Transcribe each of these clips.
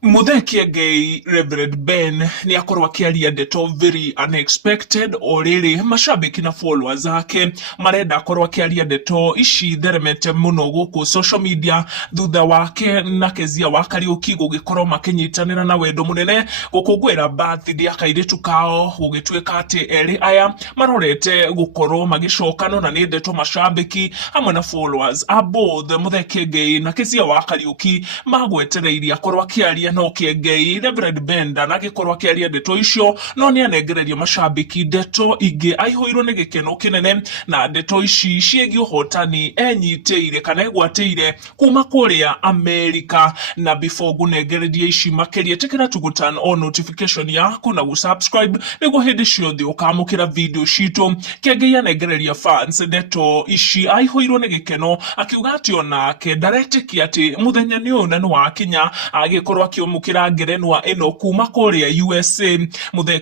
Kiengei Reverend Ben ni akorwo akiaria ndeto very unexpected o riri mashabiki na followers ake marenda akorwo akiaria ndeto ici theremete muno guku social media thutha wake na Kezia wa Kariuki gugikorwo makinyitanira na wendo munene gukungwira birthday ya kairitu kao gugituika ati eri aya marorete gukorwo magicokana na ni ndeto mashabiki hamwe na followers a both Kiengei na Kezia wa Kariuki magwetereirie akorwo akiaria no Kiengei Reverend Ben ndanagikorwo akiaria ndeto icio no ni anegereria mashabiki ndeto ingi aihoirwo ni gikeno kinene na ndeto ici ciegi uhotani enyiteire kana egwateire kuma kuria America. Na before gunegereria ici makeria tekera tugutan on notification yaku na subscribe niguo hindi ciothe ukamukira video citu. Kiengei anegereria fans ndeto ici aihoirwo ni gikeno akiuga ati onake ndaretĩkia ati muthenya ni uyu na ni wakinya agikorwo akiumukira ngerenwa ino kuma kuria USA.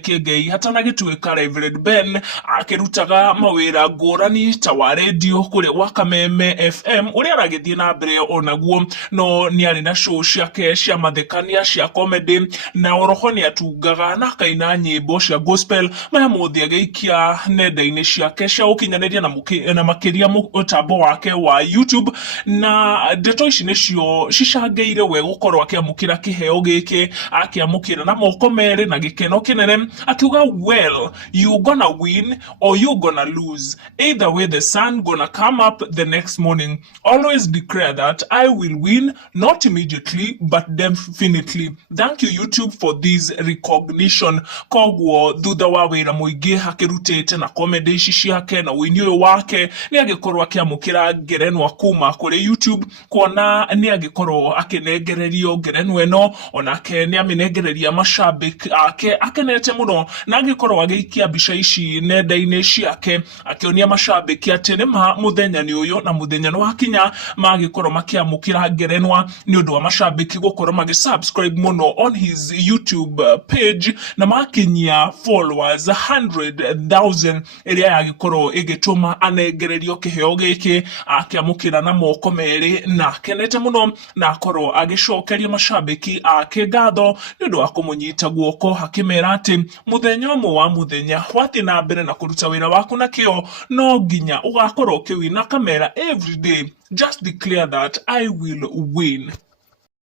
Kiengei hatanagituika Reverend Ben akirutaga mawira ngurani ta wa radio kuria wa Kameme FM uria aragithie na mbere onaguo no ni ari na show ciake cia mathekania cia comedy na oroho ni atungaga na kaina nyimbo cia gospel maya mothe agiikia nenda-ini ciake cia ukinyaniria na makiria mutambo wake wa YouTube. Na ndeto ici nicio cicangeire we gukorwo akiamukira kiheo giki akiamukira na moko mere na gikeno kinene akiuga well you gonna win or you gonna lose, either way the sun gonna come up the next morning. Always declare that I will win, not immediately but definitely. Thank you YouTube for this recognition. Kogwo thutha wa wira muingi hakirutite na comedy ici ciake na wini uyu wake ni agikorwo akiamukira ngerenwa kuma kuri YouTube kuona ni agikorwo akinengererio ngerenwa eno onake ni aminengereria mashabiki ake akenete muno na agikorwo agiikia mbica ici nenda-ini ciake akionia mashabiki ati nima muthenya ni uyu na muthenya ni wakinya magikorwo makiamukira ngerenwa ni undu wa mashabiki gukorwo magisubscribe muno on his YouTube page na makinyia followers 100,000 iria yagikorwo igituma anengererio kiheo giki akiamukira na moko meri na kenete muno na akorwo agicokeria mashabiki ake ngatho ni undu wa kumunyita guoko hakimera ati muthenya umwe wa muthenya wathi na mbere na kuruta wira waku na kio no nginya ugakorwo ukiwina kamera every day. Just declare that I will win.